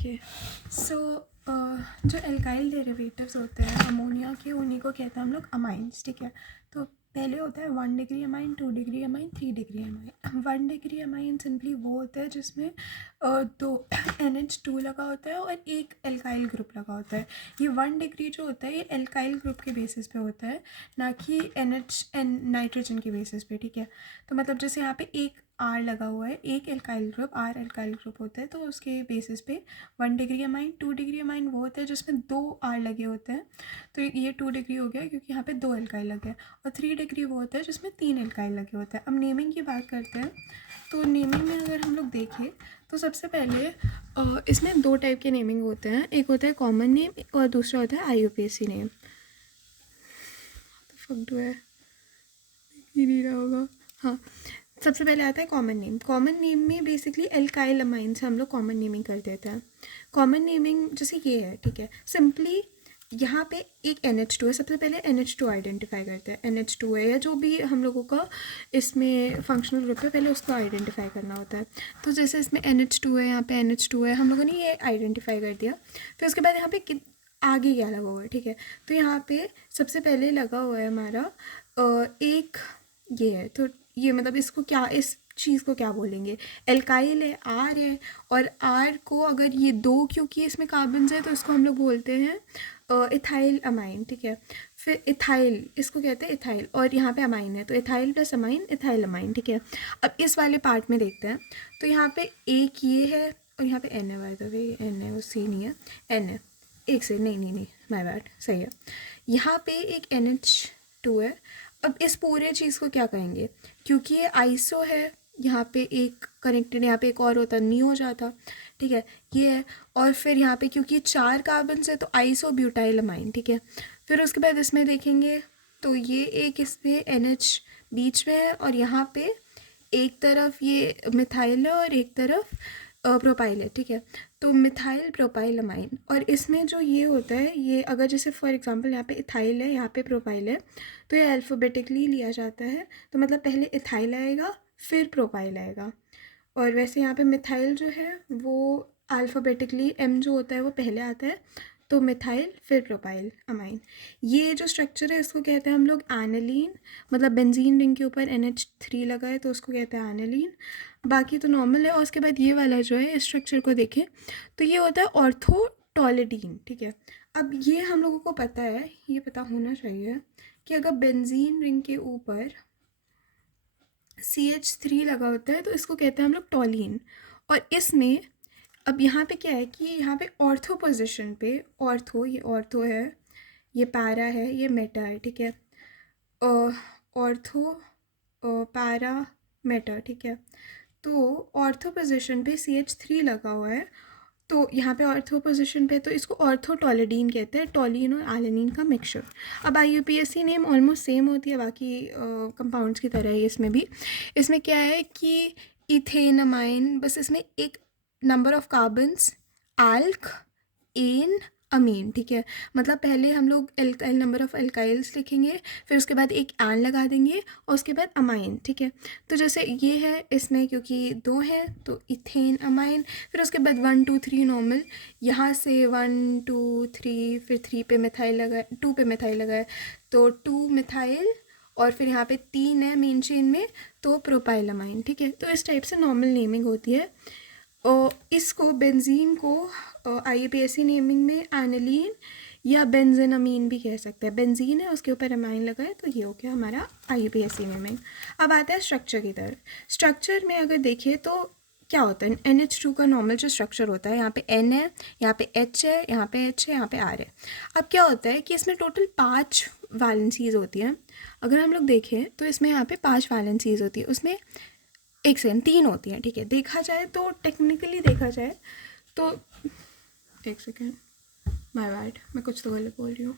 Okay so जो alkyl derivatives होते हैं अमोनिया के, उन्हीं को कहते हैं हम लोग अमाइंस, ठीक है। तो पहले होता है 1 degree amine, 2 degree amine, 3 degree amine. 1 degree amine simply वो होता है जिसमें दो NH2 लगा होता है और एक एल्काइल ग्रुप लगा होता है। ये 1 डिग्री जो होता है ये एल्काइल ग्रुप के बेसिस पे होता है, ना कि नाइट्रोजन के बेसिस पे, ठीक है। तो मतलब जैसे यहाँ पे एक R लगा हुआ है, एक alkyl group, R alkyl group होता है, तो उसके बेसिस पे 1 डिग्री अमाइन। 2 डिग्री अमाइन वो होता है जिसमें 2 R लगे होते हैं, तो ये 2 डिग्री हो गया क्योंकि यहाँ पे 2 एल्काइल लगे हैं। और 3 डिग्री वो होता है जिसमें 3 एल्काइल लगे होते हैं। अब नेमिंग की बात करते हैं, तो नेमिंग में अगर हम लोग देखें तो सबसे पहले इसमें 2 टाइप के नेमिंग होते हैं, एक होता है कॉमन नेम और दूसरा होता है IUPAC नेम। नहीं रहा होगा, हाँ। सबसे पहले आता है कॉमन नेम। कॉमन नेम में बेसिकली एल्काइल अमाइन से हम लोग कॉमन नेमिंग कर देते हैं। कॉमन नेमिंग जैसे ये है, ठीक है। सिंपली यहाँ पे एक NH2 है, सबसे पहले NH2 आइडेंटिफाई करते हैं। NH2 है या जो भी हम लोगों का इसमें फंक्शनल ग्रुप है, पहले उसको आइडेंटिफाई करना होता है। तो जैसे इसमें NH2 है, यहाँ पे NH2 है, हम लोगों ने ये आइडेंटिफाई कर दिया। फिर उसके बाद यहाँ पे आगे क्या लगा हुआ है, ठीक है। तो यहाँ पे सबसे पहले लगा हुआ है हमारा एक ये है, तो ये मतलब इसको क्या, इस चीज़ को क्या बोलेंगे, एल्काइल है, R है। और R को अगर ये 2, क्योंकि इसमें कार्बन्स है, तो इसको हम लोग बोलते हैं इथाइल अमाइन, ठीक है। फिर इथाइल, इसको कहते हैं इथाइल, और यहाँ पे अमाइन है, तो ethyl plus amine ethyl amine, ठीक है। अब इस वाले पार्ट में देखते हैं, तो यहाँ पे एक ये है और यहाँ पे N है, बाय द वे N है, वो C नहीं है, N है, एक से नहीं माय बैड, सही है। यहाँ पे एक NH2 है। अब इस पूरे चीज़ को क्या कहेंगे, क्योंकि ये आइसो है, यहाँ पे एक कनेक्टेड, यहाँ पे एक और होता नहीं हो जाता, ठीक है, ये है। और फिर यहाँ पे क्योंकि 4 कार्बन है, तो आइसो ब्यूटाइल अमाइन, ठीक है। फिर उसके बाद इसमें देखेंगे तो ये एक इसमें NH बीच में है, और यहाँ पे एक तरफ ये मिथाइल है और एक तरफ प्रोपाइल है, ठीक है। तो मिथाइल प्रोपाइल अमाइन, और इसमें जो ये होता है, ये अगर जैसे फॉर एग्जांपल यहाँ पे इथाइल है, यहाँ पे प्रोपाइल है, तो ये अल्फ़ाबेटिकली लिया जाता है। तो मतलब पहले इथाइल आएगा फिर प्रोपाइल आएगा। और वैसे यहाँ पे मिथाइल जो है वो अल्फ़ाबेटिकली M जो होता है वो पहले आता है, तो मिथाइल फिर प्रोपाइल अमाइन। ये जो स्ट्रक्चर है इसको कहते हैं हम लोग एनालीन, मतलब बेंजीन रिंग के ऊपर NH3 लगा है तो उसको कहते हैं एनालीन। बाकी तो नॉर्मल है। और उसके बाद ये वाला जो है, इस स्ट्रक्चर को देखें तो ये होता है ऑर्थोटोलेडीन, ठीक है। अब ये हम लोगों को पता है, ये पता होना चाहिए कि अगर बेंजीन रिंग के ऊपर CH3 लगा होता है तो इसको कहते हैं हम लोग टॉलीन। और इसमें अब यहाँ पे क्या है कि यहाँ पे ऑर्थो पोजीशन पे, ऑर्थो, ये ऑर्थो है, ये पैरा है, ये मेटा है, ठीक है। ऑर्थो पैरा मेटा, ठीक है। तो ऑर्थो पोजीशन पे CH3 लगा हुआ है, तो यहाँ पे ऑर्थो पोजीशन पे, तो इसको ऑर्थोटोलेडीन कहते हैं, टॉलीन और एलेनिन का मिक्सचर। अब IUPAC नेम ऑलमोस्ट सेम होती है बाकी कंपाउंड्स की तरह ही इसमें भी। इसमें क्या है कि इथेनमाइन, बस इसमें एक number of carbons, alkanamine, ठीक है। मतलब पहले हम लोग एल्काइल नंबर ऑफ एल्काइल्स लिखेंगे, फिर उसके बाद एक एन लगा देंगे और उसके बाद अमाइन, ठीक है। तो जैसे ये है, इसमें क्योंकि 2 हैं तो इथेन अमाइन, फिर उसके बाद 1 2 3 नॉर्मल, यहाँ से 1 2 3, फिर 3 पे मिथाइल लगा, 2 पे मिथाइल लगा है, तो 2 मिथाइल, और फिर यहाँ पे 3 है मेन चेन में, तो प्रोपाइल अमाइन, ठीक है। तो इस टाइप से नॉर्मल नेमिंग होती है। और इसको बेंजीन को IUPAC नेमिंग में एनालीन या बेंजीनामीन भी कह सकते हैं। बेंजीन है, उसके ऊपर अमाइन लगा है, तो ये हो गया हमारा IUPAC नेमिंग। अब आता है स्ट्रक्चर की तरफ। स्ट्रक्चर में अगर देखें तो क्या होता है, NH2 का नॉर्मल जो स्ट्रक्चर होता है, यहाँ पे N है, यहाँ पे H है, यहाँ पे H है, यहाँ पे R है। अब क्या होता है कि इसमें टोटल 5 वैलेंसीज होती हैं। अगर हम लोग देखें तो इसमें यहाँ पे 5 वैलेंसीज होती है, उसमें एक सेकेंड 3 होती हैं, ठीक है। देखा जाए तो टेक्निकली देखा जाए तो, एक सेकेंड, माय बैड, मैं कुछ तो गलत बोल रही हूँ।